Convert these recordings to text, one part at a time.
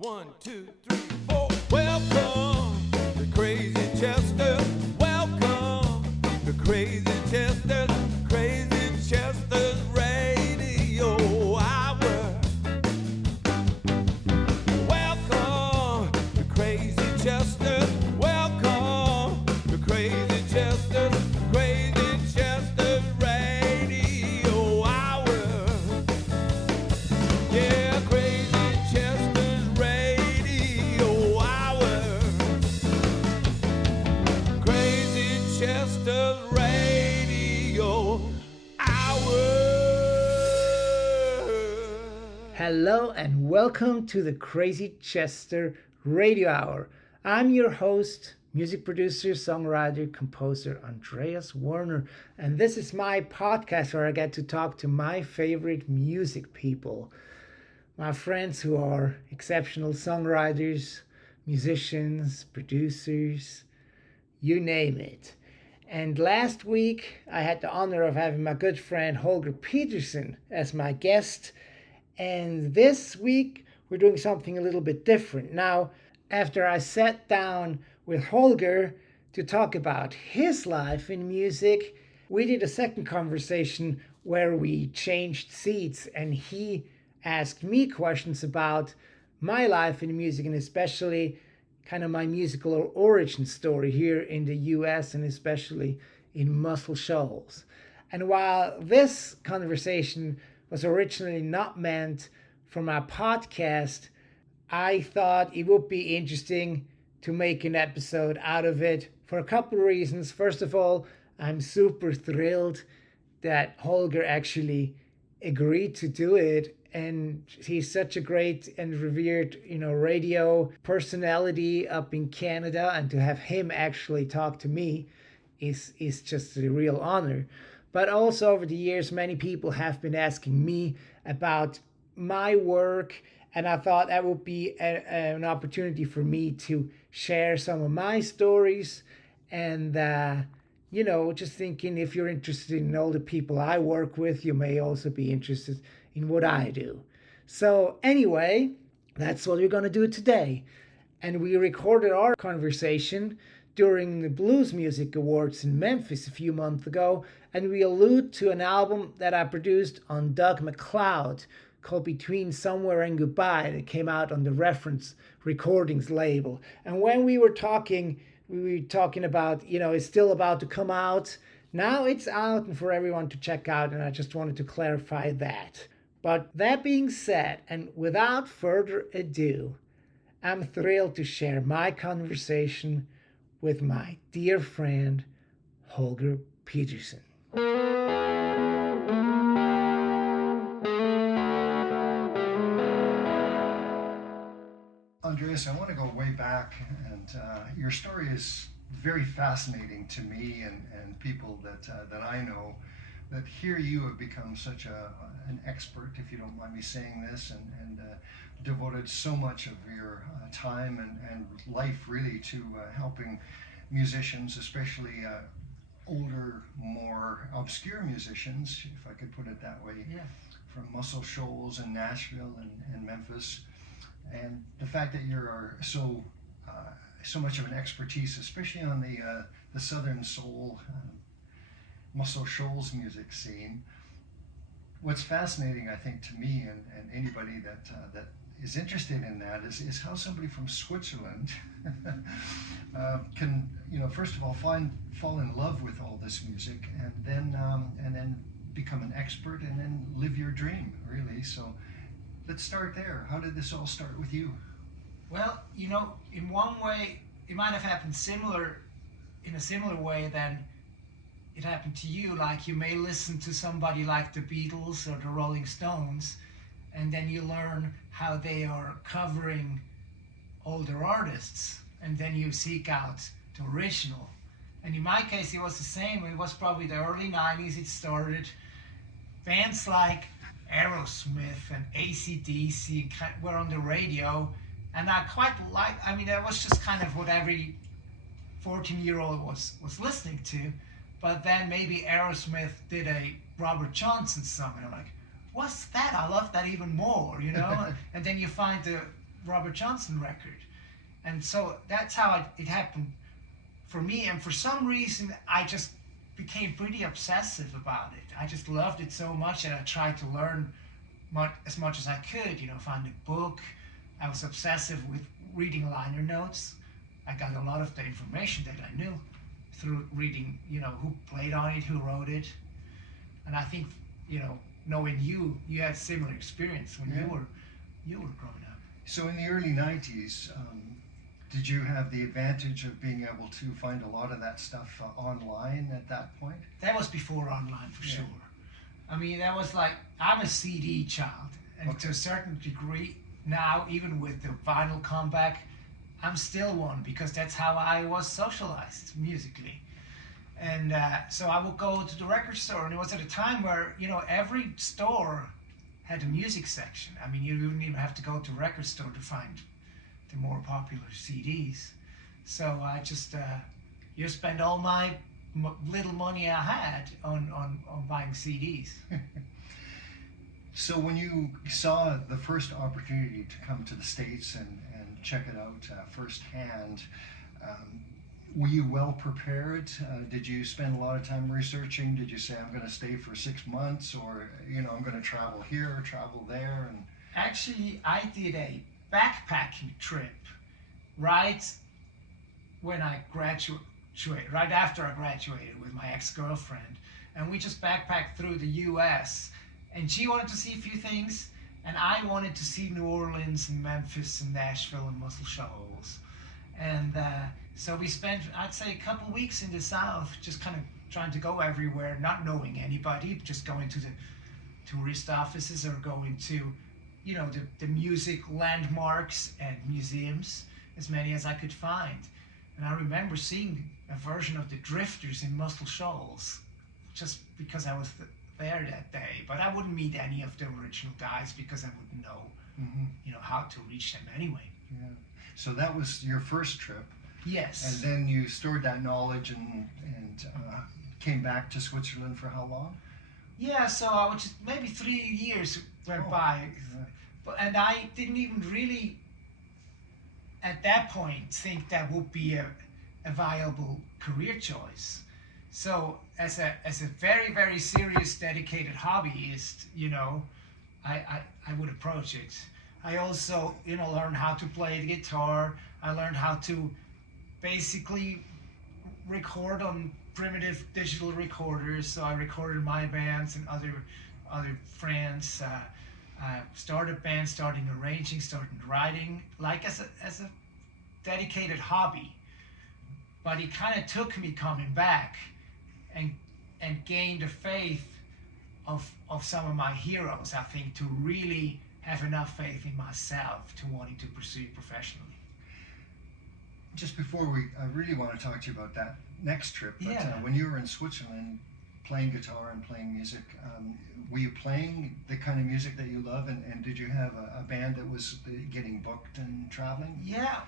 1, 2, 3, 4. Welcome to Crazy Chester. Welcome to Crazy Chester. Crazy Chester's Radio Hour. Welcome to Crazy Chester. Welcome to Crazy Chester. Crazy Chester's Radio Hour. Yeah, Crazy Chester's Radio Hour. Crazy Chester's Radio Hour. Hello and welcome to the Crazy Chester Radio Hour. I'm your host, music producer, songwriter, composer Andreas Werner, and this is my podcast where I get to talk to my favorite music people, my friends who are exceptional songwriters, musicians, producers, you name it. And last week I had the honor of having my good friend Holger Petersen as my guest. And this week, we're doing something a little bit different. Now, after I sat down with Holger to talk about his life in music, we did a second conversation where we changed seats and he asked me questions about my life in music and especially kind of my musical origin story here in the US and especially in Muscle Shoals. And while this conversation was originally not meant for my podcast, I thought it would be interesting to make an episode out of it for a couple of reasons. First of all, I'm super thrilled that Holger actually agreed to do it, and he's such a great and revered, radio personality up in Canada, and to have him actually talk to me is just a real honor. But also over the years, many people have been asking me about my work, and I thought that would be an opportunity for me to share some of my stories. And, just thinking if you're interested in all the people I work with, you may also be interested in what I do. So anyway, that's what we're going to do today. And we recorded our conversation during the Blues Music Awards in Memphis a few months ago, and we allude to an album that I produced on Doug MacLeod called Between Somewhere and Goodbye that came out on the Reference Recordings label. And when we were talking about, it's still about to come out. Now it's out and for everyone to check out, and I just wanted to clarify that. But that being said, and without further ado, I'm thrilled to share my conversation with my dear friend, Holger Petersen. Andreas, I want to go way back, and your story is very fascinating to me and people that I know, that here you have become such an expert, if you don't mind me saying this, and devoted so much of your time and life really to helping musicians, especially older, more obscure musicians, if I could put it that way, Yeah. from Muscle Shoals and Nashville and Memphis. And the fact that you're so much of an expertise, especially on the Southern Soul, Muscle Shoals music scene. What's fascinating, I think, to me and anybody that is interested in that is how somebody from Switzerland can, first of all, fall in love with all this music, and then become an expert, and then live your dream, really. So let's start there. How did this all start with you? Well, in one way, it might have happened in a similar way than it happened to you. Like you may listen to somebody like the Beatles or the Rolling Stones, and then you learn how they are covering older artists, and then you seek out the original. And in my case, it was the same. It was probably the early 90s it started. Bands like Aerosmith and AC/DC were on the radio, and I quite that was just kind of what every 14-year-old was listening to. But then maybe Aerosmith did a Robert Johnson song, and I'm like, what's that? I love that even more, And then you find the Robert Johnson record. And so that's how it happened for me. And for some reason, I just became pretty obsessive about it. I just loved it so much that I tried to learn as much as I could, find a book. I was obsessive with reading liner notes. I got a lot of the information that I knew through reading, who played on it, who wrote it. And I think, knowing you had similar experience when you were growing up. So in the early 90s, did you have the advantage of being able to find a lot of that stuff online at that point? That was before online, for sure. I mean, that was like, I'm a CD child, and to a certain degree now, even with the vinyl comeback, I'm still one, because that's how I was socialized musically. And so I would go to the record store, and it was at a time where, every store had a music section. I mean, you wouldn't even have to go to a record store to find the more popular CDs. So I just spent all my little money I had on buying CDs. So when you saw the first opportunity to come to the States and check it out firsthand, were you well prepared? Did you spend a lot of time researching? Did you say, I'm going to stay for 6 months, or I'm going to travel here or travel there? And actually, I did a backpacking trip right when I graduated, right after I graduated with my ex-girlfriend, and we just backpacked through the U.S. and she wanted to see a few things, and I wanted to see New Orleans and Memphis and Nashville and Muscle Shoals. And so we spent, I'd say, a couple weeks in the South, just kind of trying to go everywhere, not knowing anybody, just going to the tourist offices or going to, the music landmarks and museums, as many as I could find. And I remember seeing a version of the Drifters in Muscle Shoals, just because I was there that day. But I wouldn't meet any of the original guys because I wouldn't know, how to reach them anyway. Yeah. So that was your first trip. Yes. And then you stored that knowledge and came back to Switzerland for how long? Yeah, so I was just, maybe 3 years went by. Right. And I didn't even really, at that point, think that would be a viable career choice. So as a very, very serious, dedicated hobbyist, I would approach it. I also, learned how to play the guitar. I learned how to basically record on primitive digital recorders. So I recorded my bands and other friends. Started bands, started arranging, started writing, like as a dedicated hobby. But it kind of took me coming back and gained the faith of some of my heroes, I think, to really have enough faith in myself to wanting to pursue it professionally. Just before I really want to talk to you about that next trip, but when you were in Switzerland playing guitar and playing music, were you playing the kind of music that you love, and did you have a band that was getting booked and traveling? Yeah,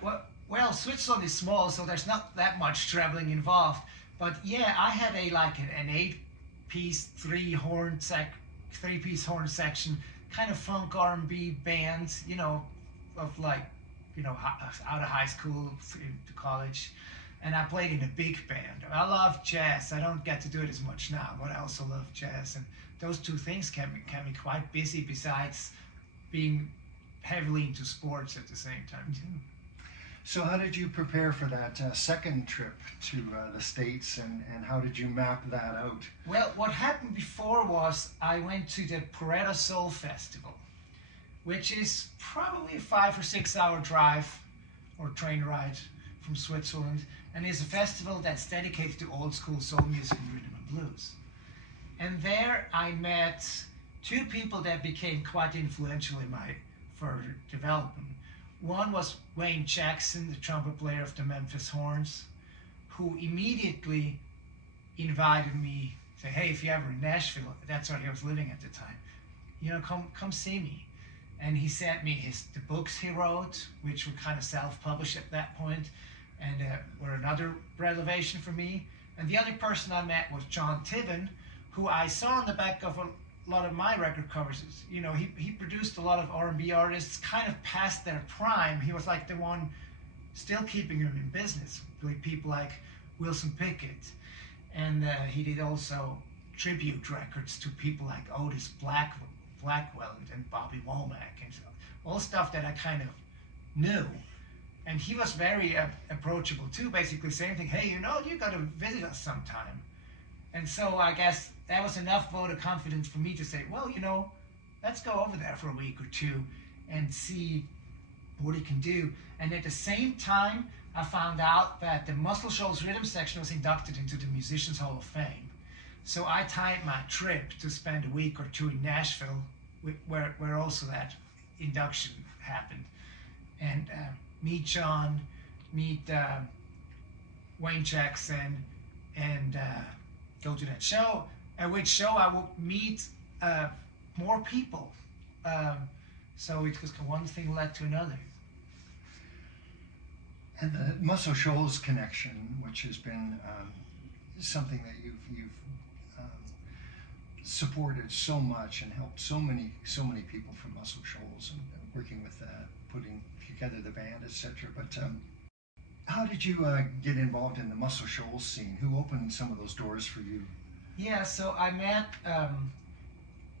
well, Switzerland is small, so there's not that much traveling involved. But yeah, I had an 8-piece, 3-piece horn section, kind of funk R&B band, of like, out of high school to college. And I played in a big band. I love jazz. I don't get to do it as much now, but I also love jazz. And those two things can be quite busy, besides being heavily into sports at the same time too. So how did you prepare for that second trip to the States, and how did you map that out? Well, what happened before was I went to the Bettye Soul Festival, which is probably a 5 or 6 hour drive or train ride from Switzerland, and is a festival that's dedicated to old school soul music and rhythm and blues. And there I met 2 people that became quite influential in my further development. One was Wayne Jackson, the trumpet player of the Memphis Horns, who immediately invited me, say, hey, if you're ever in Nashville, that's where he was living at the time, come see me. And he sent me the books he wrote, which were kind of self-published at that point, and were another revelation for me. And the other person I met was John Tiven, who I saw on the back of a lot of my record covers. You know, he produced a lot of R&B artists kind of past their prime. He was like the one still keeping them in business, with people like Wilson Pickett. And he did also tribute records to people like Otis Blackwell and Bobby Womack, and all stuff that I kind of knew. And he was very approachable too, basically saying, hey, you know, you got to visit us sometime. And so I guess that was enough vote of confidence for me to say, well, you know, let's go over there for a week or two and see what he can do. And at the same time, I found out that the Muscle Shoals Rhythm Section was inducted into the Musicians Hall of Fame. So I timed my trip to spend a week or two in Nashville, where also that induction happened. And meet John, meet Wayne Jackson, and go to that show, at which show I will meet more people. So it was one thing led to another. And the Muscle Shoals connection, which has been something that you've supported so much and helped so many people from Muscle Shoals, and working with putting together the band, etc. But how did you get involved in the Muscle Shoals scene? Who opened some of those doors for you? Yeah, so I met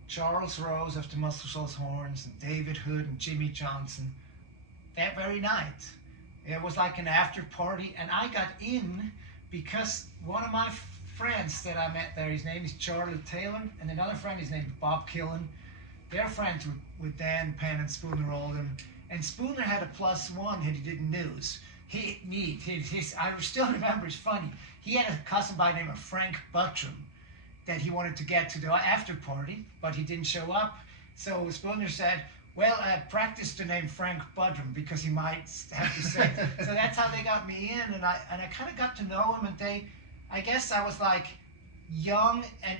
Charles Rose of the Muscle Shoals Horns and David Hood and Jimmy Johnson that very night. It was like an after party, and I got in because one of my friends that I met there, his name is Charlie Taylor, and another friend is named Bob Killen. They're friends with Dan Penn and Spooner Oldham, and Spooner had a +1 that he didn't news. I still remember, it's funny, he had a cousin by the name of Frank Buttram that he wanted to get to the after party, but he didn't show up. So Spooner said, well, practice the name Frank Buttram because he might have to say it. So that's how they got me in, and I kind of got to know him, and I guess I was like young and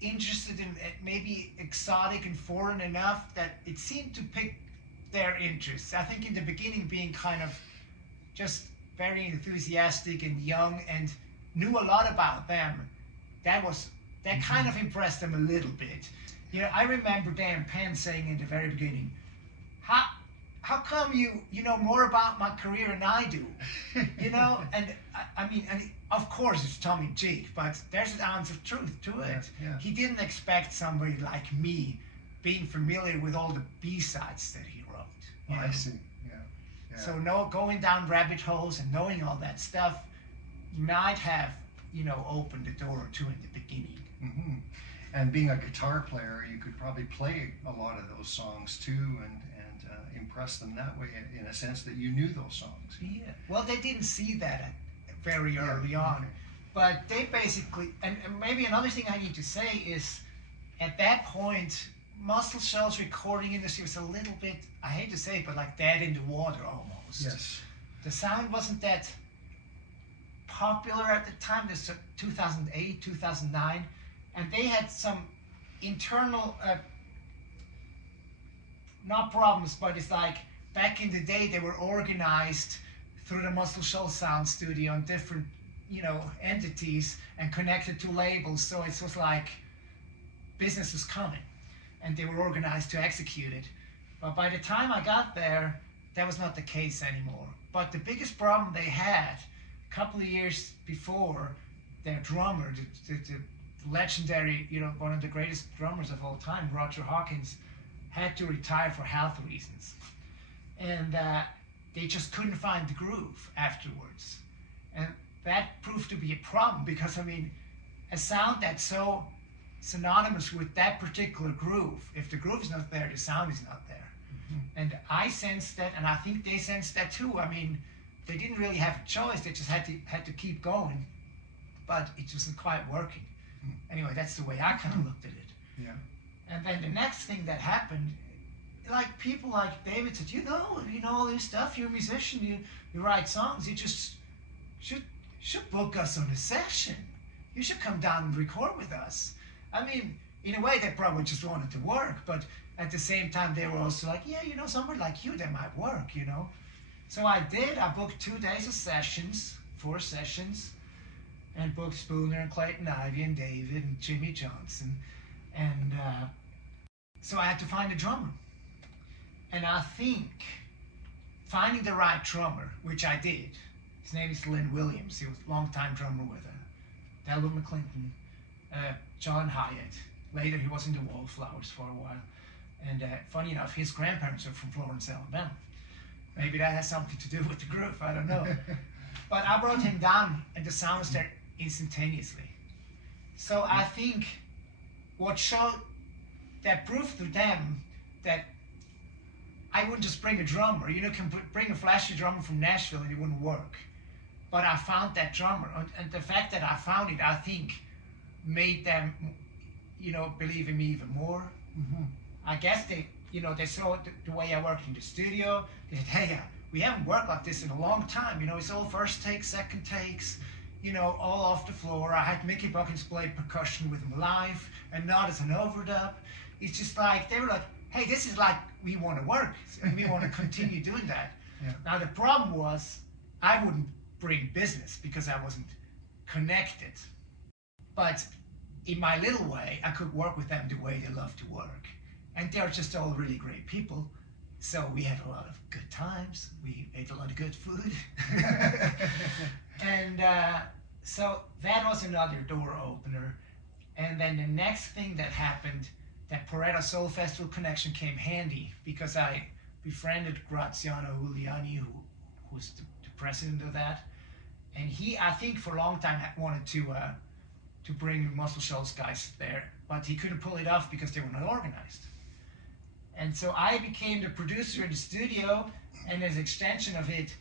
interested in maybe exotic and foreign enough that it seemed to pick their interests. I think in the beginning being kind of just very enthusiastic and young and knew a lot about them, that kind of impressed them a little bit. You know, I remember Dan Penn saying in the very beginning, how come you know more about my career than I do? You know, and I mean, and of course it's tongue in cheek, but there's an ounce of truth to it. Yeah. He didn't expect somebody like me being familiar with all the B-sides that he wrote. Oh, I see. Yeah. So going down rabbit holes and knowing all that stuff might have, you know, opened the door or two in the beginning. Mm-hmm. And being a guitar player, you could probably play a lot of those songs too, and impress them that way, in a sense that you knew those songs. Yeah. Well, they didn't see that very early on, okay. But they basically, and maybe another thing I need to say is, at that point, Muscle Shoals recording industry was a little bit, I hate to say it, but like dead in the water almost. Yes. The sound wasn't that popular at the time. This was 2008, 2009. And they had some internal, not problems, but it's like back in the day they were organized through the Muscle Shoals Sound Studio and different, you know, entities and connected to labels. So it was like business was coming and they were organized to execute it. But by the time I got there, that was not the case anymore. But the biggest problem they had a couple of years before, their drummer, the legendary, you know, one of the greatest drummers of all time, Roger Hawkins, had to retire for health reasons. And they just couldn't find the groove afterwards. And that proved to be a problem because, I mean, a sound that's so synonymous with that particular groove, if the groove is not there, the sound is not there. Mm-hmm. And I sensed that, and I think they sensed that too. I mean, they didn't really have a choice, they just had to keep going, but it wasn't quite working. Anyway, that's the way I kind of looked at it. Yeah. And then the next thing that happened, like people like David said, you know all this stuff, you're a musician, you write songs, you just should book us on a session. You should come down and record with us. I mean, in a way they probably just wanted to work, but at the same time they were also like, yeah, you know, somebody like you, that might work, you know. So I did. I booked 2 days of sessions, 4 sessions, and booked Spooner and Clayton Ivey and David and Jimmy Johnson. And So I had to find a drummer. And I think finding the right drummer, which I did, his name is Lynn Williams. He was a long-time drummer with Delbert McClinton, John Hyatt. Later he was in the Wallflowers for a while. And funny enough, his grandparents are from Florence, Alabama. Maybe that has something to do with the groove, I don't know. But I brought him down and the sound was there instantaneously. So I think what showed, that proved to them that I wouldn't just bring a drummer. You know, you can bring a flashy drummer from Nashville and it wouldn't work. But I found that drummer, and the fact that I found it, I think, made them, you know, believe in me even more. Mm-hmm. I guess they, you know, they saw the way I worked in the studio. They said, hey, we haven't worked like this in a long time. You know, it's all first takes, second takes, you know, all off the floor. I had Mickey Buckins play percussion with him live and not as an overdub. It's just like, they were like, hey, this is like, we want to work and we want to continue doing that. Yeah. Now the problem was, I wouldn't bring business because I wasn't connected. But in my little way, I could work with them the way they love to work. And they're just all really great people. So we had a lot of good times. We ate a lot of good food. And so that was another door opener. And then the next thing that happened, that Pareto Soul Festival connection came handy because I befriended Graziano Giuliani, who was the president of that. And he, I think for a long time, wanted to bring Muscle Shoals guys there, but he couldn't pull it off because they were not organized. And so I became the producer in the studio, and as an extension of it,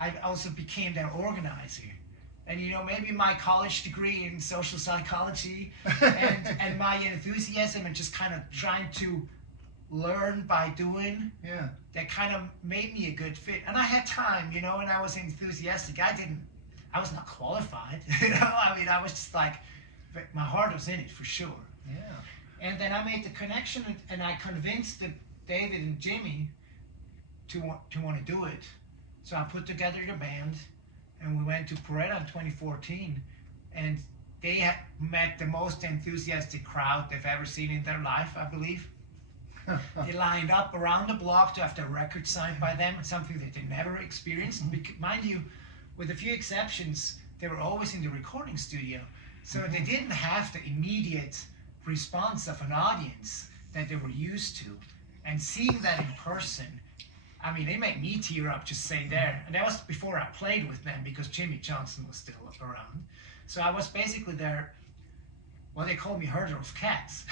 I also became their organizer. And you know, maybe my college degree in social psychology and my enthusiasm and just kind of trying to learn by doing, Yeah. that kind of made me a good fit. And I had time, you know, and I was enthusiastic. I was not qualified, you know, I mean, I was just like, but my heart was in it for sure. Yeah. And then I made the connection, and I convinced David and Jimmy to want to do it. So I put together the band, and we went to Pareto in 2014, and they had met the most enthusiastic crowd they've ever seen in their life, I believe. They lined up around the block to have their record signed by them, something that they never experienced. Mind you, with a few exceptions, they were always in the recording studio. So they didn't have the immediate response of an audience that they were used to. And seeing that in person, I mean, it made me tear up just sitting there. And that was before I played with them because Jimmy Johnson was still around. So I was basically their, well, they call me herder of cats.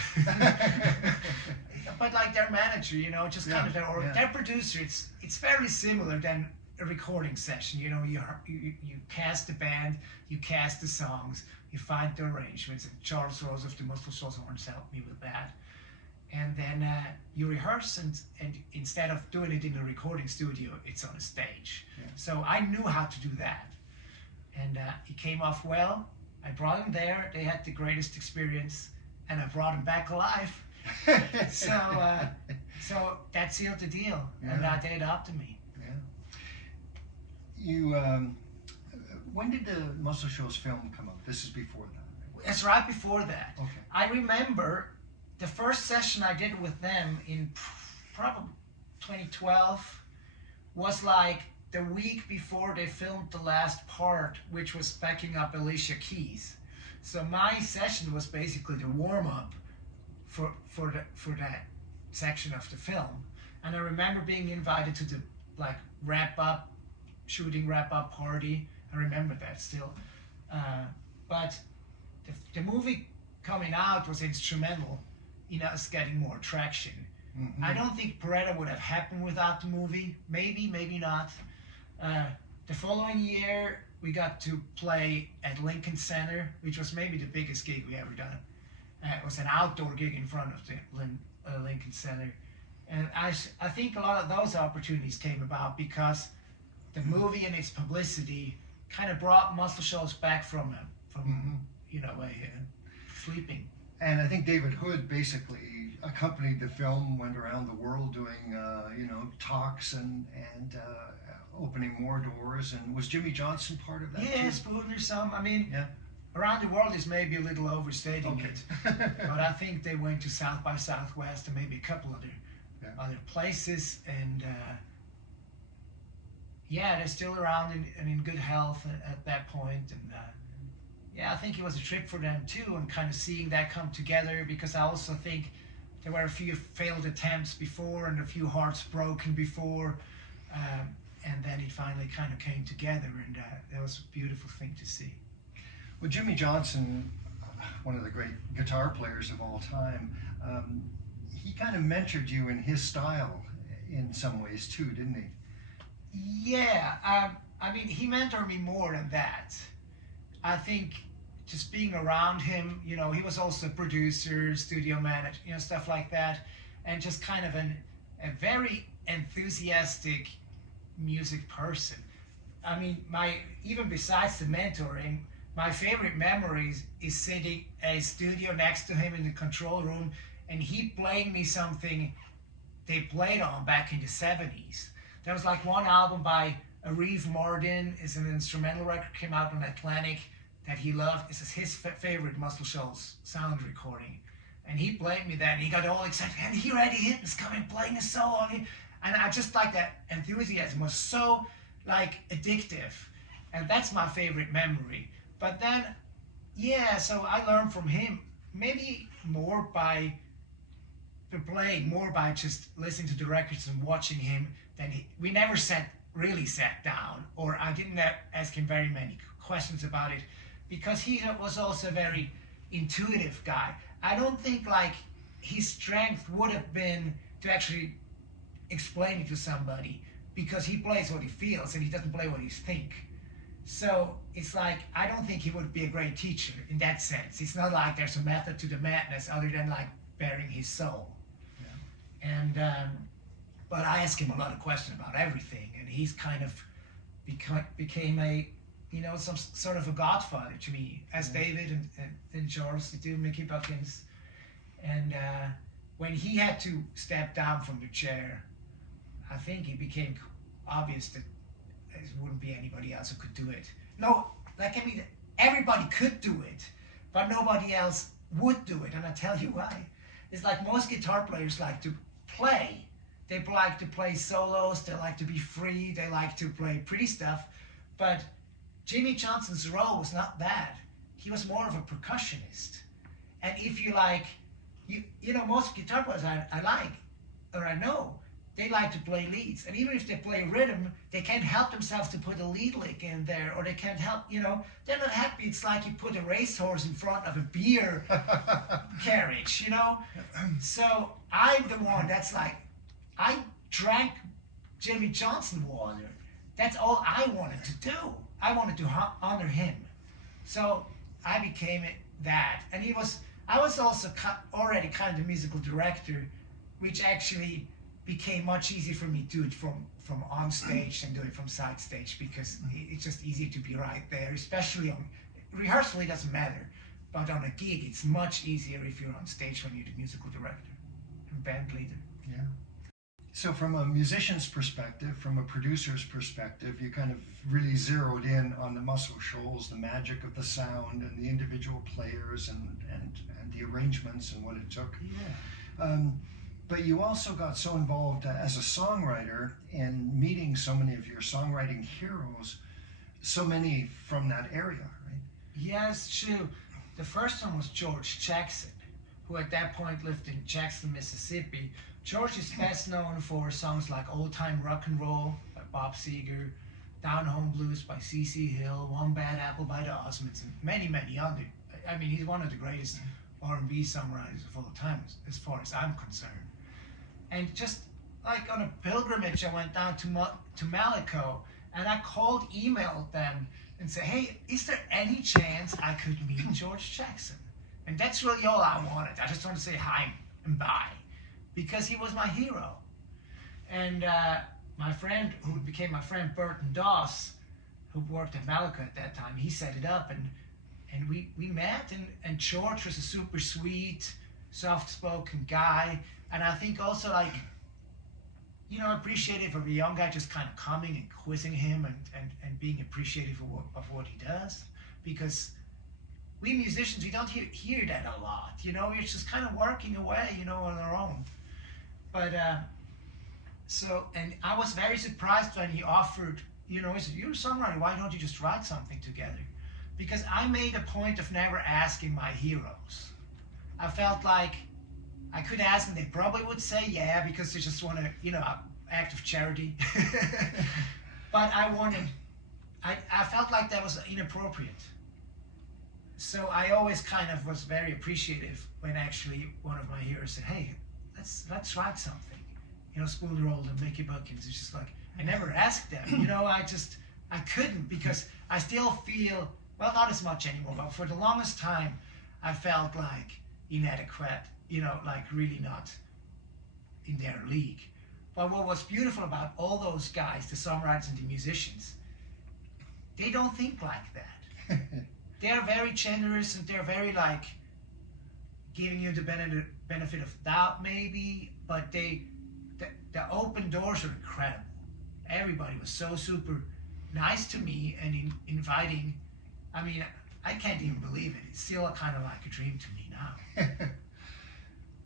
But like their manager, you know, just kind of their producer. It's very similar than a recording session. You know, you cast the band, you cast the songs, you find the arrangements, and Charles Rose of the Muscle Shoals Horns helped me with that. And then you rehearse, and instead of doing it in a recording studio, it's on a stage. Yeah. So I knew how to do that. And it came off well. I brought them there. They had the greatest experience, and I brought them back alive. So that sealed the deal, and they adopted me. Yeah. You, when did the Muscle Shoals film come out? This is before that. It's right before that. Okay. I remember the first session I did with them in probably 2012 was like the week before they filmed the last part, which was backing up Alicia Keys. So my session was basically the warm-up for that section of the film. And I remember being invited to the like shooting wrap-up party. I remember that still. But the movie coming out was instrumental in us getting more traction. Mm-hmm. I don't think Pareto would have happened without the movie. Maybe, maybe not. The following year, we got to play at Lincoln Center, which was maybe the biggest gig we ever done. It was an outdoor gig in front of the Lincoln Center. And I think a lot of those opportunities came about because the movie and its publicity kind of brought Muscle Shoals back from you know, sleeping. And I think David Hood basically accompanied the film, went around the world doing, you know, talks and opening more doors. And was Jimmy Johnson part of that? Yeah, Spooner some. I mean, around the world is maybe a little overstating Okay. it, but I think they went to South by Southwest and maybe a couple other places, and yeah, they're still around and in good health at that point, and yeah, I think it was a trip for them too, and kind of seeing that come together, because I also think there were a few failed attempts before and a few hearts broken before, and then it finally kind of came together, and that was a beautiful thing to see. Well, Jimmy Johnson, one of the great guitar players of all time, he kind of mentored you in his style in some ways too, didn't he? Yeah, I mean, he mentored me more than that. I think just being around him, you know, he was also a producer, studio manager, you know, stuff like that, and just kind of a very enthusiastic music person. I mean, even besides the mentoring, my favorite memories is sitting a studio next to him in the control room, and he playing me something they played on back in the 70s. There was like one album by Reeve Martin, is an instrumental record, came out on Atlantic, that he loved. This is his favorite Muscle Shoals sound recording. And he played me that, and he got all excited, and here Eddie Hinton's coming playing a solo on it. And I just like that enthusiasm was so like addictive. And that's my favorite memory. But then, yeah, so I learned from him, maybe more by playing, more by just listening to the records and watching him. Then we never really sat down, or I didn't ask him very many questions about it, because he was also a very intuitive guy. I don't think like his strength would have been to actually explain it to somebody, because he plays what he feels and he doesn't play what he thinks. So it's like, I don't think he would be a great teacher in that sense. It's not like there's a method to the madness other than like bearing his soul. Yeah. And but I ask him a lot of questions about everything, and he's kind of became a, you know, some sort of a godfather to me, as David and Charles do, Mickey Buckins. And when he had to step down from the chair, I think it became obvious that there wouldn't be anybody else who could do it. No, like, I mean, everybody could do it, but nobody else would do it, and I'll tell you why. It's like most guitar players like to play. They like to play solos, they like to be free, they like to play pretty stuff, but Jimmy Johnson's role was not that. He was more of a percussionist. And if you like, you know, most guitar players I like, or I know, they like to play leads. And even if they play rhythm, they can't help themselves to put a lead lick in there, or they can't help, you know, they're not happy. It's like you put a racehorse in front of a beer carriage, you know? So I'm the one that's like, I drank Jimmy Johnson water. That's all I wanted to do. I wanted to honor him. So I became that. And I was also already kind of the musical director, which actually became much easier for me to do it from on stage than do it from side stage, because it's just easier to be right there, especially on rehearsal. It doesn't matter, but on a gig it's much easier if you're on stage when you're the musical director and band leader. Yeah. So from a musician's perspective, from a producer's perspective, you kind of really zeroed in on the Muscle Shoals, the magic of the sound and the individual players and the arrangements and what it took. Yeah. But you also got so involved as a songwriter in meeting so many of your songwriting heroes, so many from that area, right? Yes, true. The first one was George Jackson, who at that point lived in Jackson, Mississippi. George is best known for songs like Old Time Rock and Roll by Bob Seger, Down Home Blues by C.C. Hill, One Bad Apple by the Osmonds, and many, many other. I mean, he's one of the greatest R&B songwriters of all time, as far as I'm concerned. And just like on a pilgrimage, I went down to Mallico, and I emailed them and said, hey, is there any chance I could meet George Jackson? And that's really all I wanted. I just wanted to say hi and bye, because he was my hero. And my friend, who became my friend, Burton Doss, who worked at Mallico at that time, he set it up, and we met, and George was a super sweet, soft-spoken guy. And I think also, like, you know, appreciative of a young guy just kind of coming and quizzing him and being appreciative of what he does. Because we musicians, we don't hear that a lot, you know, we're just kind of working away, you know, on our own. But, and I was very surprised when he offered, you know, he said, you're a songwriter, why don't you just write something together? Because I made a point of never asking my heroes. I felt like I could ask them, they probably would say yeah, because they just want to, you know, act of charity. But I felt like that was inappropriate. So I always kind of was very appreciative when actually one of my heroes said, hey, let's write something. You know, Spooner Oldham, Mickey Buckins. It's just like, I never asked them. You know, I couldn't, because I still feel, well, not as much anymore, but for the longest time, I felt like inadequate, you know, like really not in their league. But what was beautiful about all those guys, the songwriters and the musicians, they don't think like that. They're very generous, and they're very like giving you the benefit of doubt maybe, but the open doors are incredible. Everybody was so super nice to me and inviting. I mean, I can't even believe it. It's still kind of like a dream to me now.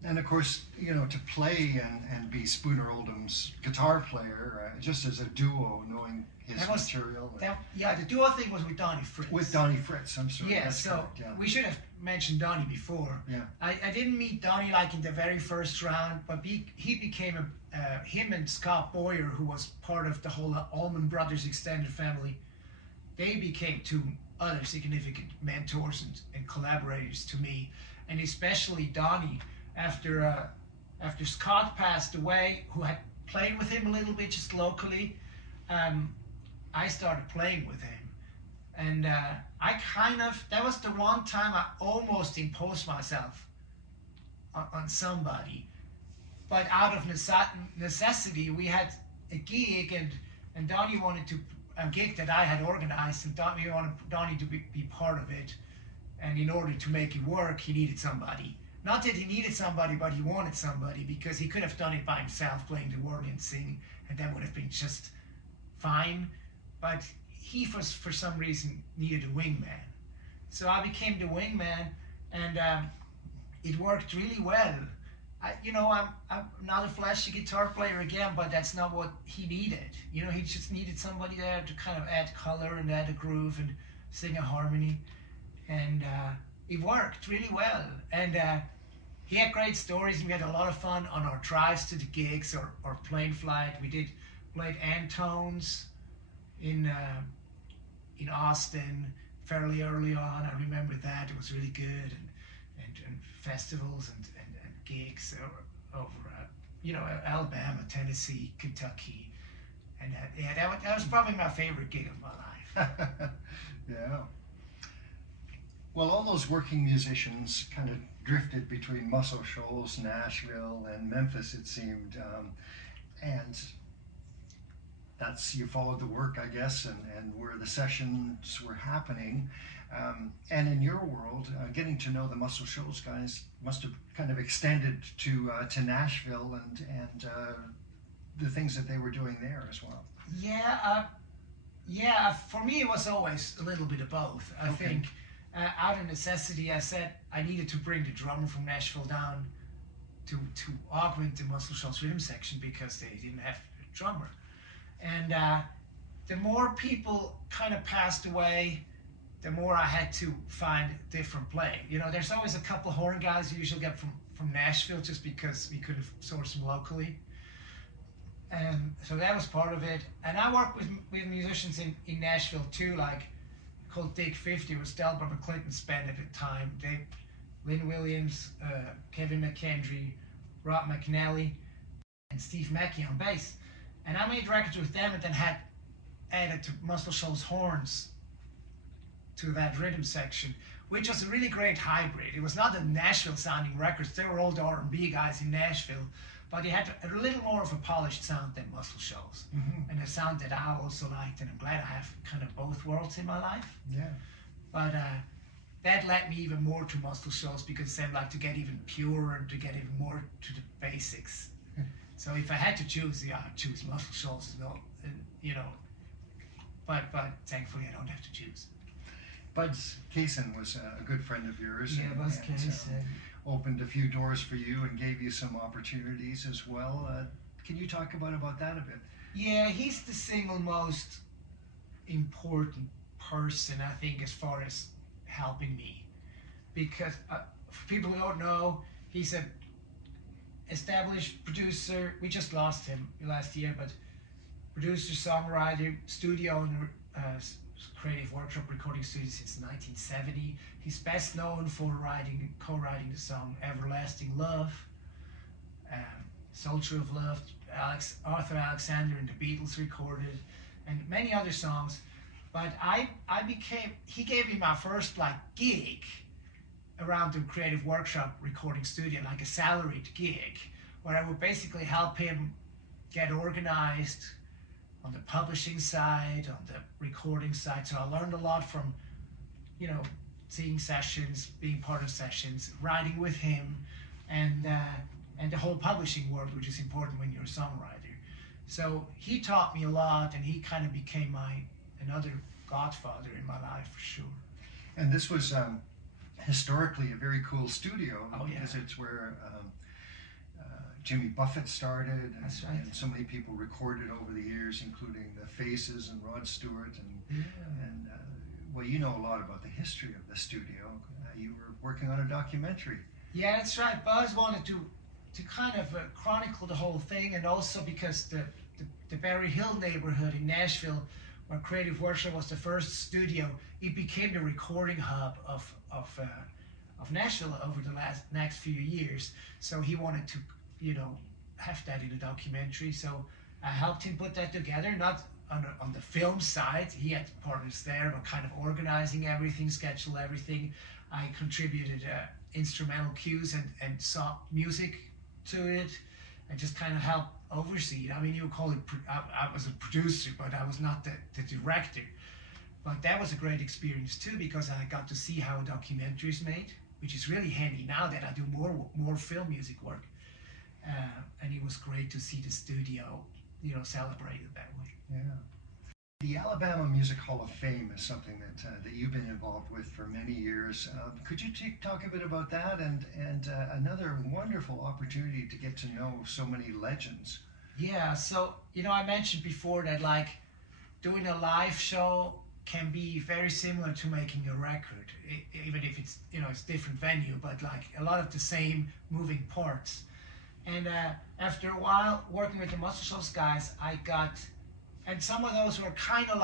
And of course, you know, to play and be Spooner Oldham's guitar player, just as a duo, knowing his material. The duo thing was with Donnie Fritts. With Donnie Fritts, I'm sorry. Yeah, so correct, yeah. We should have mentioned Donnie before. Yeah. I didn't meet Donnie like in the very first round, but he became him and Scott Boyer, who was part of the whole Allman Brothers extended family, they became two other significant mentors and collaborators to me, and especially Donnie. After Scott passed away, who had played with him a little bit just locally, I started playing with him. And that was the one time I almost imposed myself on somebody. But out of necessity, we had a gig, and Donnie wanted a gig that I had organized, and Donnie wanted Donnie to be part of it. And in order to make it work, he needed somebody. Not that he needed somebody, but he wanted somebody, because he could have done it by himself, playing the organ and singing, and that would have been just fine. But he, for some reason, needed a wingman. So I became the wingman, and it worked really well. I'm not a flashy guitar player again, but that's not what he needed. You know, he just needed somebody there to kind of add color and add a groove and sing a harmony. And it worked really well. And he had great stories, and we had a lot of fun on our drives to the gigs or plane flight. We played Antone's in Austin fairly early on. I remember that. It was really good, and festivals and gigs over Alabama, Tennessee, Kentucky, and that was probably my favorite gig of my life. Yeah. Well, all those working musicians kind of drifted between Muscle Shoals, Nashville, and Memphis, it seemed, and you followed the work, I guess, and where the sessions were happening. And in your world, getting to know the Muscle Shoals guys must have kind of extended to Nashville and the things that they were doing there as well. Yeah. For me, it was always a little bit of both. I think out of necessity, I said I needed to bring the drummer from Nashville down to augment the Muscle Shoals Rhythm Section, because they didn't have a drummer. And the more people kind of passed away, the more I had to find different play. You know, there's always a couple horn guys you usually get from Nashville, just because we could have sourced them locally. And so that was part of it. And I worked with musicians in Nashville too, like called Dig 50. It was Delbert McClinton's band at the time. Lynn Williams, Kevin McKendry, Rob McNally, and Steve Mackey on bass. And I made records with them, and then had added to Muscle Shoals Horns to that rhythm section, which was a really great hybrid. It was not the Nashville sounding records. They were all the R&B guys in Nashville, but they had a little more of a polished sound than Muscle Shoals. Mm-hmm. And a sound that I also liked, and I'm glad I have kind of both worlds in my life. Yeah. But that led me even more to Muscle Shoals, because I'd like to get even purer and to get even more to the basics. So if I had to choose, I'd choose Muscle Shoals, you know. But thankfully I don't have to choose. But Cason was a good friend of yours. yeah, Buzz Cason. Opened a few doors for you and gave you some opportunities as well. Can you talk about that a bit? Yeah, he's the single most important person, I think, as far as helping me. Because for people who don't know, he's a established producer. We just lost him last year, but producer, songwriter, studio owner, creative workshop recording studio since 1970. He's best known for co-writing the song "Everlasting Love," "Soldier of Love," Arthur Alexander and the Beatles recorded, and many other songs. But he gave me my first gig around the creative workshop recording studio, like a salaried gig, where I would basically help him get organized on the publishing side, on the recording side. So I learned a lot from, seeing sessions, being part of sessions, writing with him, and the whole publishing world, which is important when you're a songwriter. So he taught me a lot, and he kind of became another godfather in my life for sure. And this was historically a very cool studio. Oh, yeah. Because it's where Jimmy Buffett started, That's right. and so many people recorded over the years, including the Faces and Rod Stewart, and well, you know a lot about the history of the studio. You were working on a documentary. Yeah, that's right. Buzz wanted to kind of chronicle the whole thing, and also because the Berry Hill neighborhood in Nashville, where Creative Workshop was the first studio, it became the recording hub of Nashville over the next few years. So he wanted to, have that in a documentary. So I helped him put that together, not on the film side. He had partners there, but kind of organizing everything, schedule everything. I contributed instrumental cues and saw music to it, and just kind of helped oversee it. I mean, you would call it, I was a producer, but I was not the director. But that was a great experience too, because I got to see how a documentary is made, which is really handy now that I do more film music work. And it was great to see the studio, celebrated that way. Yeah. The Alabama Music Hall of Fame is something that you've been involved with for many years. Could you talk a bit about that and another wonderful opportunity to get to know so many legends? Yeah, so I mentioned before that doing a live show can be very similar to making a record, even if it's it's different venue, but a lot of the same moving parts. And after a while working with the Muscle Shoals guys, and some of those were kind of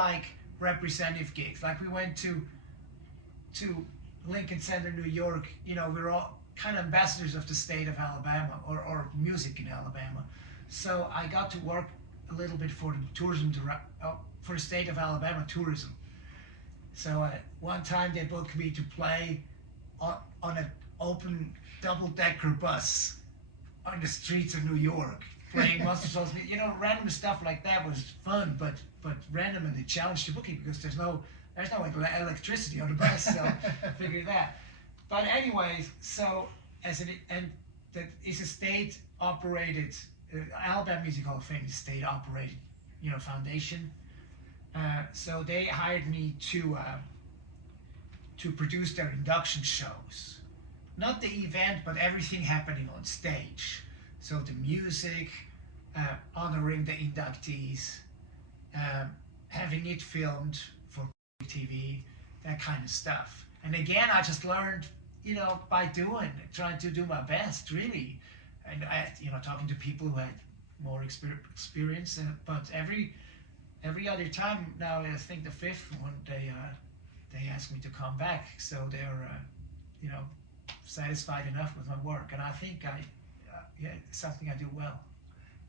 representative gigs. We went to Lincoln Center, New York. We were all kind of ambassadors of the state of Alabama, or music in Alabama. So I got to work a little bit for the tourism for the state of Alabama tourism. So one time they booked me to play on an open double-decker bus on the streets of New York, playing Muscle Shoals. Random stuff like that was fun, but random, and the challenge to booking, because there's no electricity on the bus, so figure that. But anyways, so it's a state-operated, Alabama Music Hall of Fame is state-operated, foundation. So they hired me to produce their induction shows. Not the event, but everything happening on stage. So the music, honoring the inductees, having it filmed for TV, that kind of stuff. And again, I just learned, by trying to do my best, really. And talking to people who had more experience. But every other time now, I think the fifth one, they asked me to come back. So they're, satisfied enough with my work, and I think it's something I do well.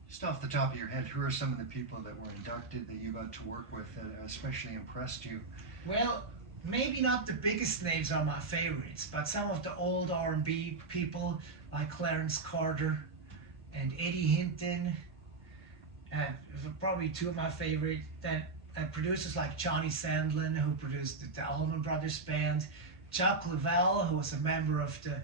Just off the top of your head, who are some of the people that were inducted that you got to work with that especially impressed you? Well, maybe not the biggest names are my favorites, but some of the old R&B people like Clarence Carter and Eddie Hinton, probably two of my favorite. Then producers like Johnny Sandlin, who produced the Allman Brothers Band, Chuck Leavell, who was a member of the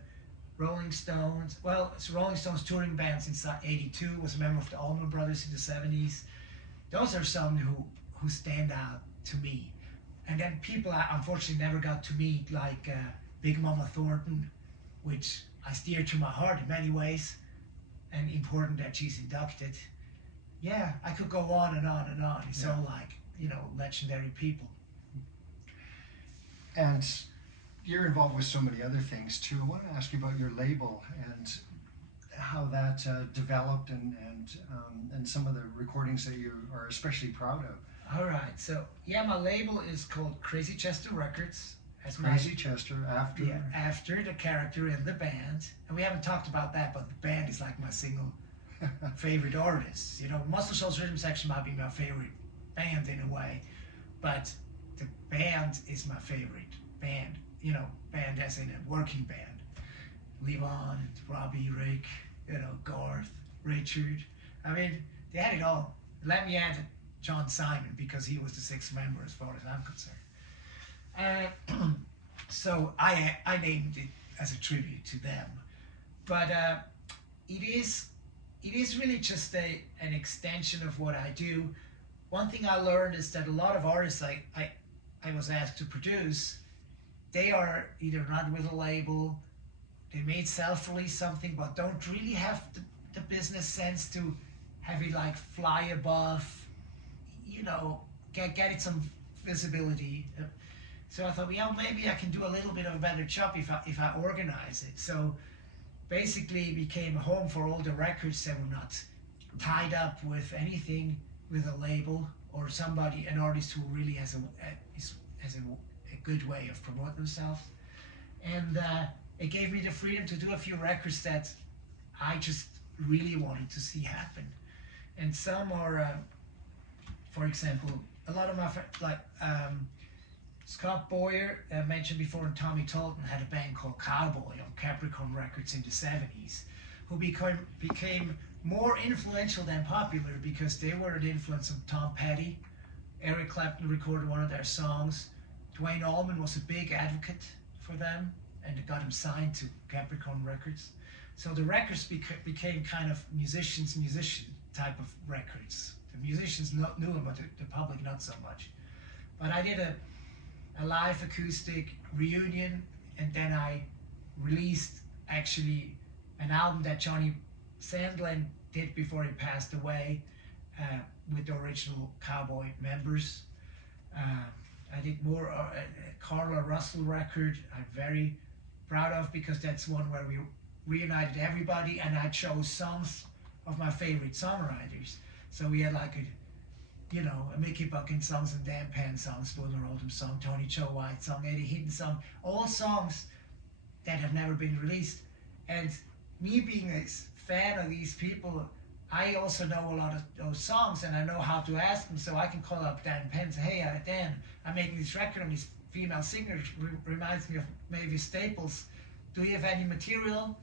Rolling Stones. Well, it's Rolling Stones touring band since '82. Was a member of the Allman Brothers in the '70s. Those are some who stand out to me. And then people I unfortunately never got to meet, like Big Mama Thornton, which I steer to my heart in many ways, and important that she's inducted. Yeah, I could go on and on and on. It's all like, you know, legendary people. And you're involved with so many other things too. I want to ask you about your label and how that developed, and some of the recordings that you are especially proud of. All right, so yeah, my label is called Crazy Chester Records. As Crazy Chester, after after the character in the band, and we haven't talked about that, but the band is like my single favorite artist. You know, Muscle Shoals Rhythm Section might be my favorite band in a way, but the band is my favorite band. You know, band as in a working band. Levon, Robbie, Rick, you know, Garth, Richard. I mean, they had it all. Let me add John Simon, because he was the sixth member as far as I'm concerned. So I named it as a tribute to them. But it is really just an extension of what I do. One thing I learned is that a lot of artists I was asked to produce, they are either not with a label, they may self-release something, but don't really have the business sense to have it like fly above, you know, get it some visibility. So I thought, well, maybe I can do a little bit of a better job if I organize it. So basically it became a home for all the records that were not tied up with anything with a label or somebody, an artist who really has a good way of promoting themselves. And it gave me the freedom to do a few records that I just really wanted to see happen. And some are, for example, a lot of my friends, like Scott Boyer, mentioned before, and Tommy Talton had a band called Cowboy on Capricorn Records in the 70s, who became more influential than popular because they were an influence of Tom Petty. Eric Clapton recorded one of their songs. Duane Allman was a big advocate for them, and it got him signed to Capricorn Records. So the records became kind of musician type of records. The musicians knew them, but the public not so much. But I did a live acoustic reunion, and then I released actually an album that Johnny Sandlin did before he passed away with the original Cowboy members. I did more a Carla Russell record I'm very proud of, because that's one where we reunited everybody, and I chose songs of my favorite songwriters. So we had like a Mickey Buckin songs and Dan Penn songs, Spooner Oldham song, Tony Joe White song, Eddie Heaton song, all songs that have never been released. And me being a fan of these people, I also know a lot of those songs, and I know how to ask them, so I can call up Dan Penn and say, hey, Dan, I'm making this record on this female singer, reminds me of Mavis Staples. Do you have any material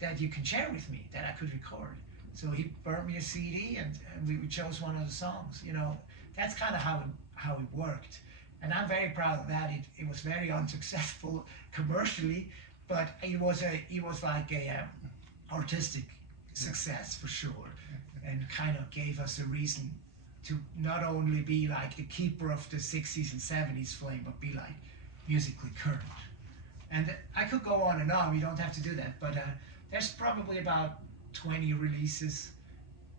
that you can share with me that I could record? So he burnt me a CD, and we chose one of the songs. You know, that's kind of how it worked. And I'm very proud of that. It was very unsuccessful commercially, but it was like a artistic success for sure, and kind of gave us a reason to not only be like the keeper of the 60s and 70s flame, but be like musically current. And I could go on and on, we don't have to do that, but there's probably about 20 releases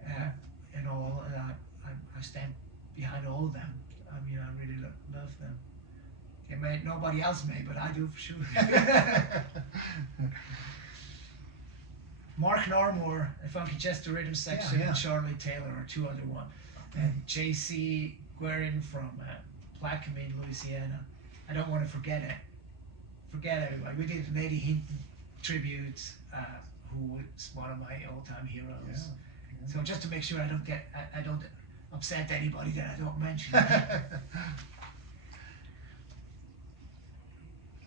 in all, and I stand behind all of them. I mean, I really love them. Nobody else may, but I do for sure. Mark Narmore, a Funky Chester Rhythm Section, and Charlie Taylor are two other ones. And J.C. Guerin from Plaquemine, Louisiana. I don't want to forget everybody. We did an Eddie Hinton tribute, who was one of my all-time heroes. Yeah. So just to make sure I don't upset anybody that I don't mention. I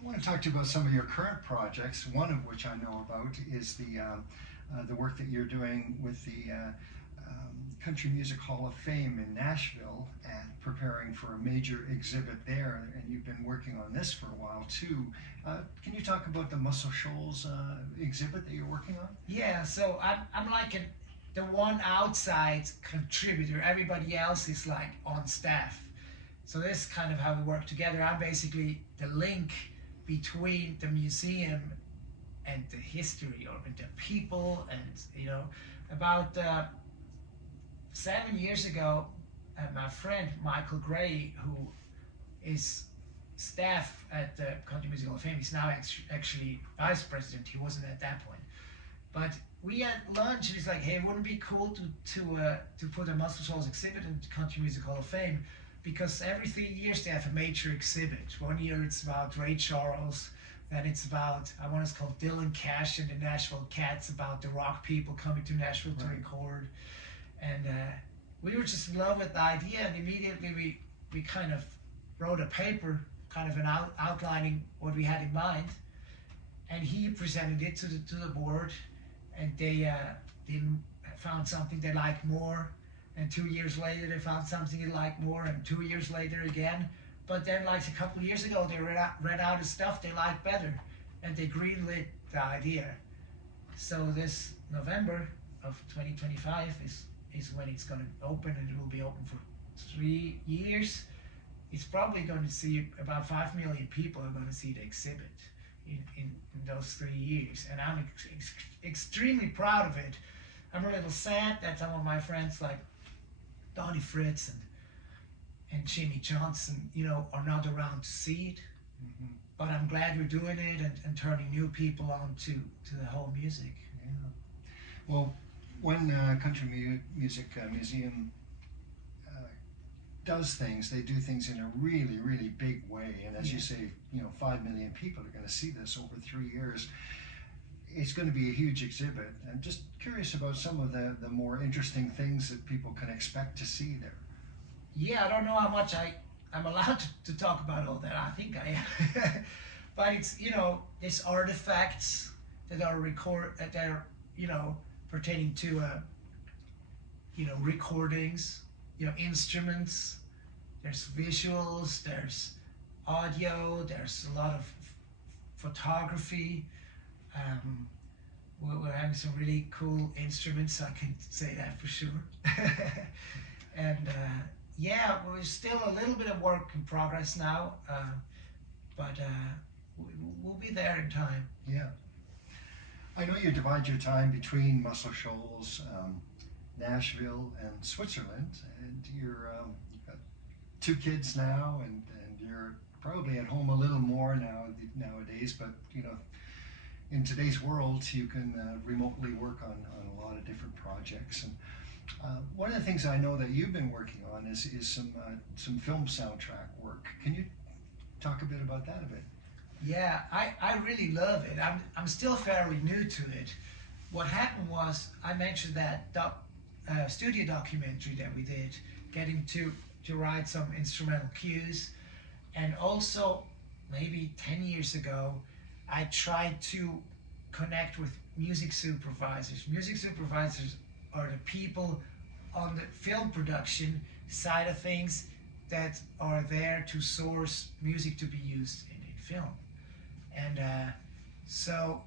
want to talk to you about some of your current projects, one of which I know about is the work that you're doing with the Country Music Hall of Fame in Nashville, and preparing for a major exhibit there, and you've been working on this for a while too. Can you talk about the Muscle Shoals exhibit that you're working on? Yeah, so I'm like the one outside contributor. Everybody else is like on staff. So this is kind of how we work together. I'm basically the link between the museum and the history, or the people, and about 7 years ago, my friend Michael Gray, who is staff at the Country Music Hall of Fame, he's now actually vice president. He wasn't at that point, but we had lunch, and he's like, "Hey, wouldn't it be cool to put a Muscle Shoals exhibit in the Country Music Hall of Fame? Because every 3 years they have a major exhibit. One year it's about Ray Charles, then it's about, I want to call Dylan Cash and the Nashville Cats, about the rock people coming to Nashville to record." And we were just in love with the idea, and immediately we kind of wrote a paper, kind of outlining what we had in mind, and he presented it to the board, and they found something they liked more, and 2 years later they found something they liked more, and 2 years later again. But then, like a couple of years ago, they read out the stuff they liked better, and they greenlit the idea. So this November of 2025 is when it's going to open, and it will be open for 3 years. It's probably going to see about 5 million people are going to see the exhibit in those 3 years, and I'm extremely proud of it. I'm a little sad that some of my friends like Donnie Fritts and Jimmy Johnson, are not around to see it. Mm-hmm. But I'm glad we're doing it and turning new people on to the whole music. Yeah. Well, when Country Music Museum does things, they do things in a really, really big way. And as you say, 5 million people are going to see this over 3 years. It's going to be a huge exhibit. I'm just curious about some of the more interesting things that people can expect to see there. Yeah, I don't know how much I'm allowed to talk about all that. I think I am. But it's, these artifacts that are pertaining to, recordings, instruments, there's visuals, there's audio, there's a lot of photography. We're having some really cool instruments, I can say that for sure. And we're still a little bit of work in progress now, but we'll be there in time. Yeah. I know you divide your time between Muscle Shoals, Nashville, and Switzerland, and you've got 2 kids now, and you're probably at home a little more nowadays, but in today's world you can remotely work on a lot of different projects. And one of the things I know that you've been working on is some film soundtrack work. Can you talk a bit about that a bit? Yeah, I really love it. I'm still fairly new to it. What happened was, I mentioned that studio documentary that we did, getting to write some instrumental cues, and also maybe 10 years ago I tried to connect with music supervisors. Music supervisors are the people on the film production side of things that are there to source music to be used in film. And so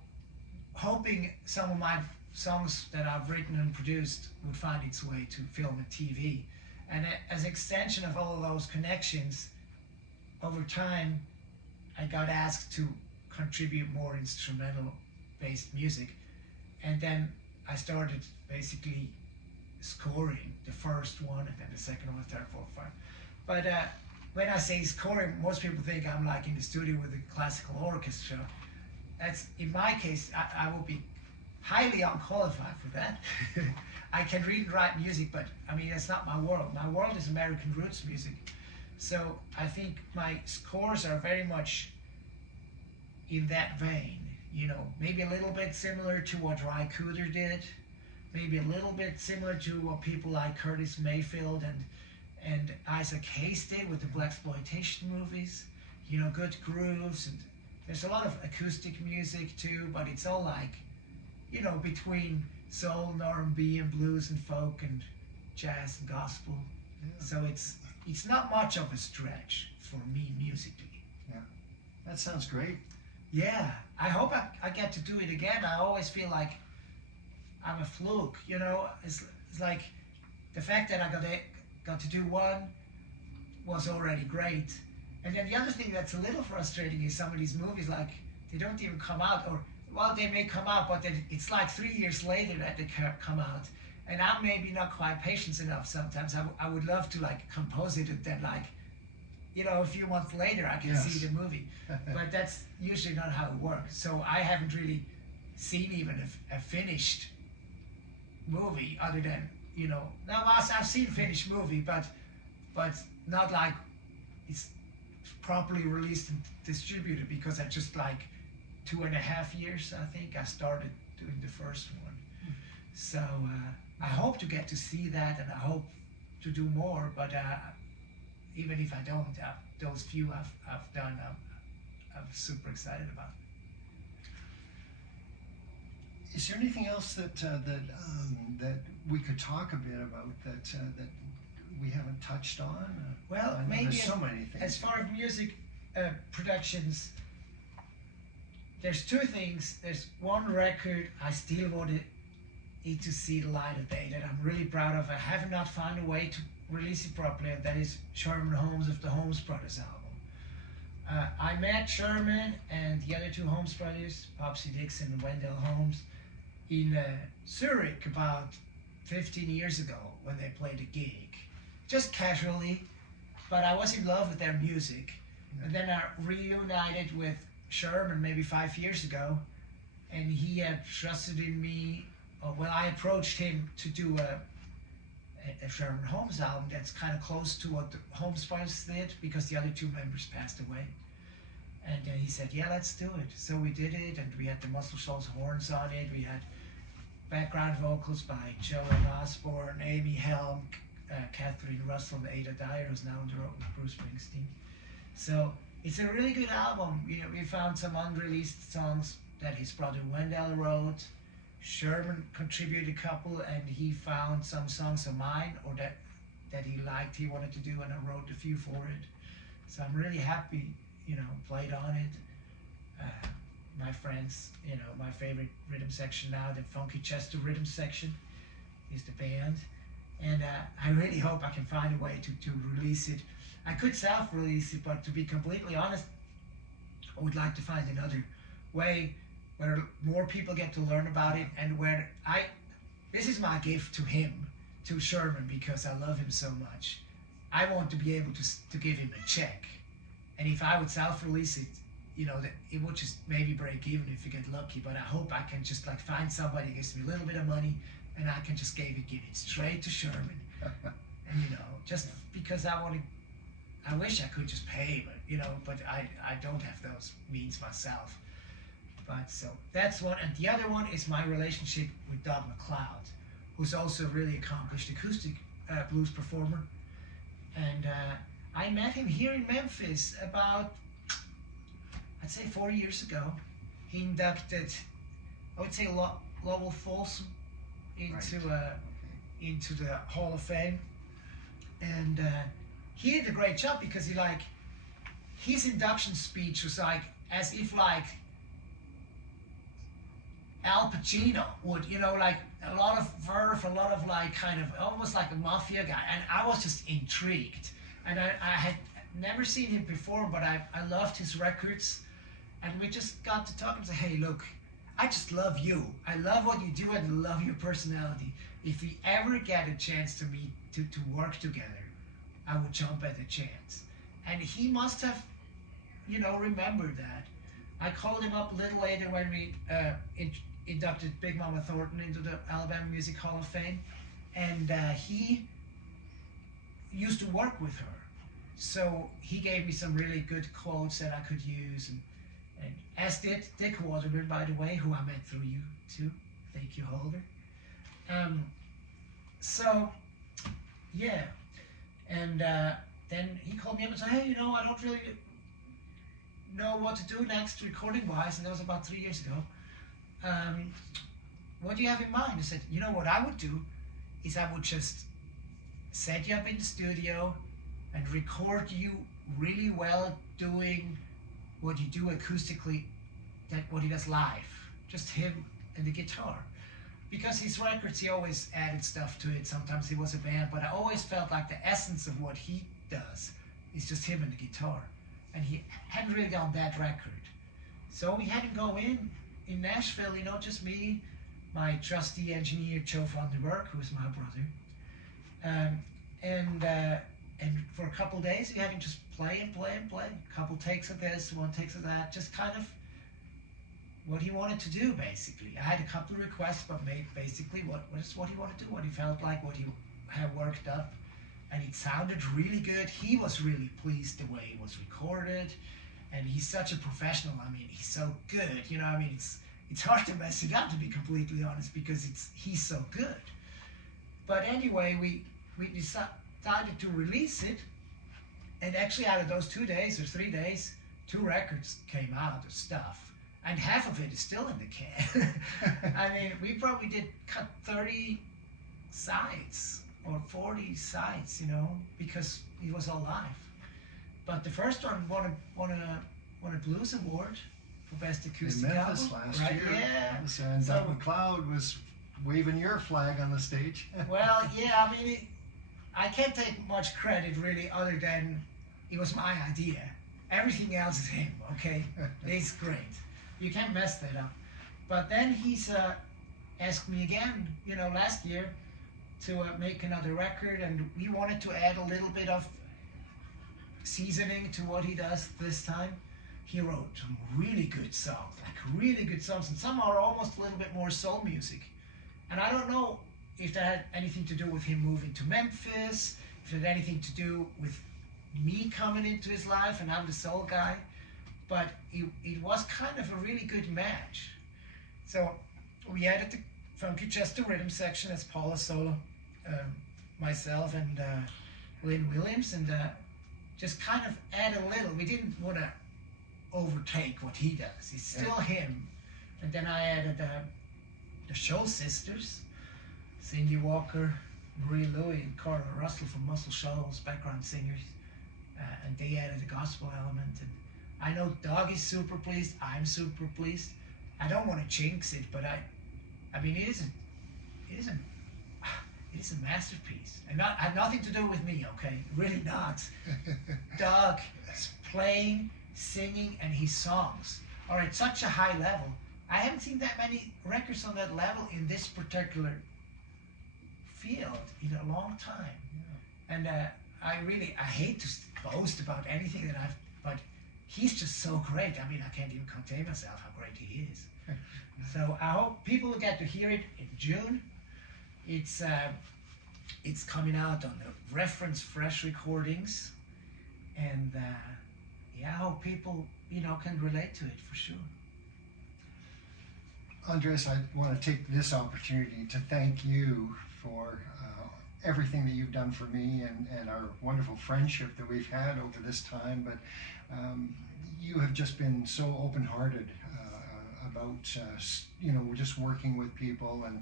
hoping some of my songs that I've written and produced would find its way to film and TV. And as an extension of all of those connections, over time I got asked to contribute more instrumental based music, and then I started basically scoring the first one, and then the second one, third, fourth, fifth. But when I say scoring, most people think I'm like in the studio with a classical orchestra. That's, in my case, I will be highly unqualified for that. I can read and write music, but I mean, that's not my world. My world is American roots music. So I think my scores are very much in that vein, maybe a little bit similar to what Ry Cooder did, maybe a little bit similar to what people like Curtis Mayfield and Isaac Hayes did with the blaxploitation movies, good grooves, and there's a lot of acoustic music too, but it's all like, between soul and R&B and blues and folk and jazz and gospel. Yeah. So it's not much of a stretch for me musically. Yeah, that sounds great. Yeah, I hope I get to do it again. I always feel like I'm a fluke, It's like the fact that I got to do one, was already great. And then the other thing that's a little frustrating is some of these movies, like, they don't even come out, or, well, they may come out, but then it's like 3 years later that they come out. And I'm maybe not quite patient enough sometimes. I would love to, like, compose it and then, like, you know, a few months later I can see the movie. But that's usually not how it works. So I haven't really seen even a finished movie other than, you know, now I've seen finished movie, but not like it's properly released and distributed, because I just like 2.5 years, I think, I started doing the first one. So I hope to get to see that, and I hope to do more, but even if I don't, those few I've done, I'm super excited about. Is there anything else that we could talk a bit about that we haven't touched on? Well, I know maybe there's so many things. as far as music productions, there's two things. There's one record I still wanted it to see the light of day that I'm really proud of. I have not found a way to release it properly, and that is Sherman Holmes of the Holmes Brothers album. I met Sherman and the other two Holmes brothers, Popsy Dixon and Wendell Holmes, in Zurich about 15 years ago when they played a gig, just casually, but I was in love with their music. And then I reunited with Sherman maybe 5 years ago, and he had trusted in me. Well, I approached him to do a Sherman Holmes album that's kind of close to what the Holmes brothers did, because the other two members passed away. And he said, yeah, let's do it. So we did it, and we had the Muscle Shoals Horns on it. We had background vocals by Joe and Osborne, Amy Helm, Catherine Russell, and Ada Dyer, who's now on the road with Bruce Springsteen. So it's a really good album. We found some unreleased songs that his brother Wendell wrote. Sherman contributed a couple, and he found some songs of mine, or that he liked, he wanted to do, and I wrote a few for it. So I'm really happy, played on it. My friends, my favorite rhythm section now, the Funky Chester Rhythm Section, is the band. And I really hope I can find a way to release it. I could self-release it, but to be completely honest, I would like to find another way where more people get to learn about it, and where this is my gift to him, to Sherman, because I love him so much. I want to be able to give him a check. And if I would self-release it, that it would just maybe break even if you get lucky, but I hope I can just find somebody who gives me a little bit of money, and I can just give it straight to Sherman. And just because I wish I could just pay, but I don't have those means myself. But so that's one, and the other one is my relationship with Don MacLeod, who's also a really accomplished acoustic blues performer. And I met him here in Memphis about, I'd say 4 years ago. He inducted, I would say, Lowell Folsom into the Hall of Fame. And he did a great job, because his induction speech was as if Al Pacino would, a lot of verve, a lot of kind of almost like a mafia guy, and I was just intrigued. And I had never seen him perform, but I loved his records, and we just got to talk and say, hey, look, I just love you. I love what you do, and I love your personality. If we ever get a chance to meet, to work together, I would jump at the chance. And he must have, remembered that. I called him up a little later when we inducted Big Mama Thornton into the Alabama Music Hall of Fame, and he used to work with her. So he gave me some really good quotes that I could use, and as did Dick Waterman, by the way, who I met through you too. Thank you, Holger. So, yeah. And then he called me up and said, hey, I don't really know what to do next recording-wise, and that was about 3 years ago. What do you have in mind? I said, what I would do is I would just set you up in the studio and record you really well doing what you do acoustically, what he does live, just him and the guitar. Because his records, he always added stuff to it. Sometimes he was a band, but I always felt like the essence of what he does It's just him and the guitar. And he hadn't really done that record. So we had him go in Nashville, you know, just me, my trusty engineer Joe van der Berg, who was my brother. And for a couple of days, we had him just play and play and play. A couple takes of this, one takes of that, just kind of what he wanted to do, basically. I had a couple of requests, but basically what he wanted to do, what he felt like, what he had worked up. And it sounded really good. He was really pleased the way it was recorded. And he's such a professional. I mean, he's so good. You know, I mean, it's hard to mess it up, to be completely honest, because he's so good. But anyway, we decided to release it. And actually, out of those 2 days or 3 days, 2 records came out of stuff. And half of it is still in the can. I mean, we probably did cut 30 sides or 40 sides, you know, because it was all live. But the first one won a Blues Award for Best Acoustic in Memphis album. last Right, year. yeah. And So- MacLeod was waving your flag on the stage. Well, yeah, I mean, I can't take much credit really, other than it was my idea. Everything else is him, okay? It's great. You can't mess that up. But then he's asked me again, you know, last year to make another record, and we wanted to add a little bit of seasoning to what he does this time. He wrote some really good songs, and some are almost a little bit more soul music. And I don't know if that had anything to do with him moving to Memphis, if it had anything to do with me coming into his life and I'm the soul guy, but it was kind of a really good match. So we added the Funky Chester Rhythm Section as Paula solo, myself and Lynn Williams, and just kind of add a little. We didn't want to overtake what he does. It's still him. And then I added the Shoals sisters, Cindy Walker, Marie Louie, and Carla Russell from Muscle Shoals, background singers, and they added a gospel element. And I know Doug is super pleased. I'm super pleased. I don't want to jinx it, but I mean, it is a masterpiece, and had nothing to do with me. Okay, really not. Doug is playing, singing, and his songs are at such a high level. I haven't seen that many records on that level in this particular field in a long time. Yeah. And I hate to boast about anything that but he's just so great. I mean, I can't even contain myself how great he is. So I hope people will get to hear it in June. It's coming out on the Reference Fresh Recordings, and yeah, I hope people, you know, can relate to it for sure. Andreas, I want to take this opportunity to thank you for everything that you've done for me and our wonderful friendship that we've had over this time. But you have just been so open-hearted about you know, just working with people and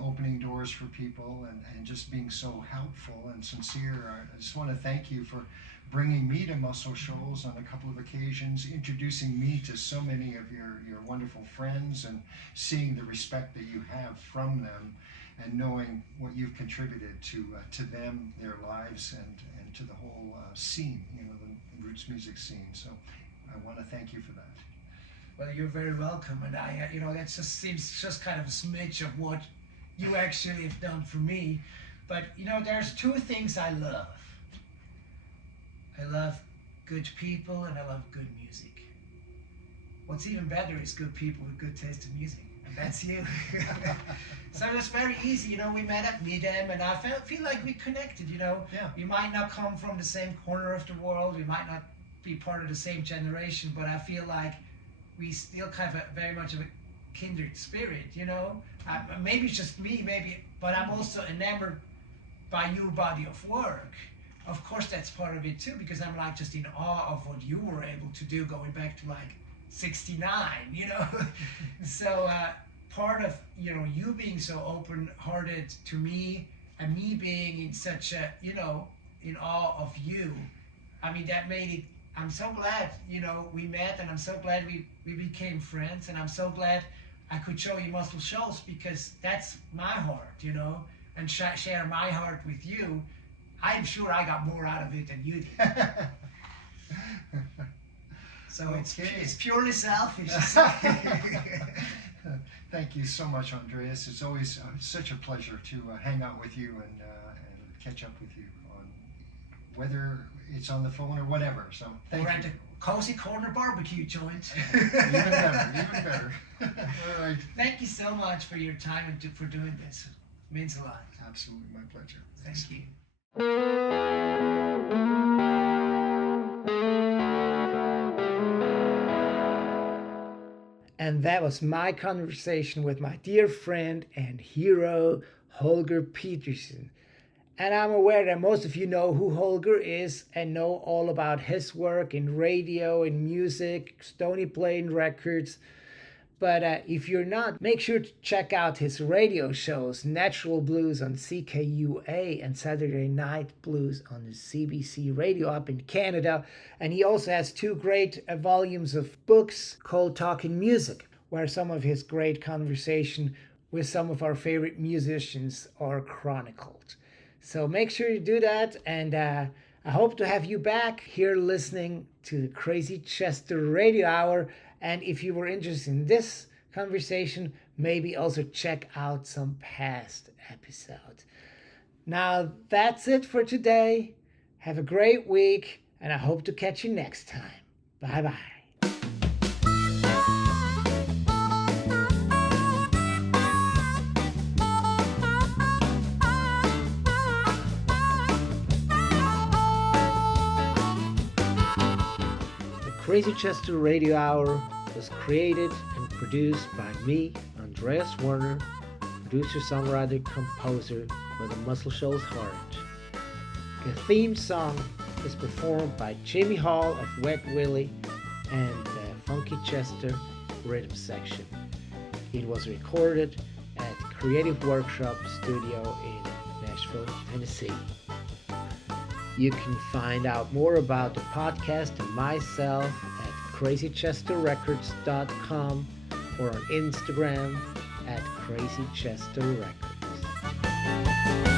opening doors for people and just being so helpful and sincere. I just want to thank you for bringing me to Muscle Shoals on a couple of occasions, introducing me to so many of your wonderful friends, and seeing the respect that you have from them, and knowing what you've contributed to them, their lives, and to the whole scene, you know, the roots music scene. So I want to thank you for that. Well, you're very welcome, and I, you know, that just seems just kind of a smidge of what you actually have done for me. But you know, there's 2 things I love. I love good people, and I love good music. What's even better is good people with good taste in music, and that's you. So it was very easy, you know. We met at Midem, and I feel like we connected, you know. Yeah. We might not come from the same corner of the world, we might not be part of the same generation, but I feel like we still kind of very much of a kindred spirit, you know. Maybe it's just me, but I'm also enamored by your body of work. Of course, that's part of it too, because I'm like just in awe of what you were able to do going back to like 69, you know. So part of, you know, you being so open-hearted to me, and me being in such a, you know, in awe of you, I mean, that made it. I'm so glad, you know, we met, and I'm so glad we became friends, and I'm so glad I could show you Muscle Shoals, because that's my heart, you know, and share my heart with you. I'm sure I got more out of it than you did. So it's purely selfish. Thank you so much, Andreas. It's always such a pleasure to hang out with you and catch up with you on whether it's on the phone or whatever. So thank We're you. at the Cozy Corner barbecue joint. Even better. All right. Thank you so much for your time and for doing this. It means a lot. Absolutely, my pleasure. Thank you. And that was my conversation with my dear friend and hero, Holger Petersen. And I'm aware that most of you know who Holger is and know all about his work in radio and music, Stony Plain Records. But if you're not, make sure to check out his radio shows, Natch'l Blues on CKUA and Saturday Night Blues on the CBC radio up in Canada. And he also has 2 great volumes of books called Talking Music, where some of his great conversation with some of our favorite musicians are chronicled. So make sure you do that, and I hope to have you back here listening to the Crazy Chester Radio Hour. And if you were interested in this conversation, maybe also check out some past episodes. Now, that's it for today. Have a great week, and I hope to catch you next time. Bye-bye. Crazy Chester Radio Hour was created and produced by me, Andreas Werner, producer, songwriter, composer for the Muscle Shoals Horns. The theme song is performed by Jimmy Hall of Wet Willie and the Funky Chester Rhythm Section. It was recorded at Creative Workshop Studio in Nashville, Tennessee. You can find out more about the podcast and myself at crazychesterrecords.com or on Instagram at crazychesterrecords.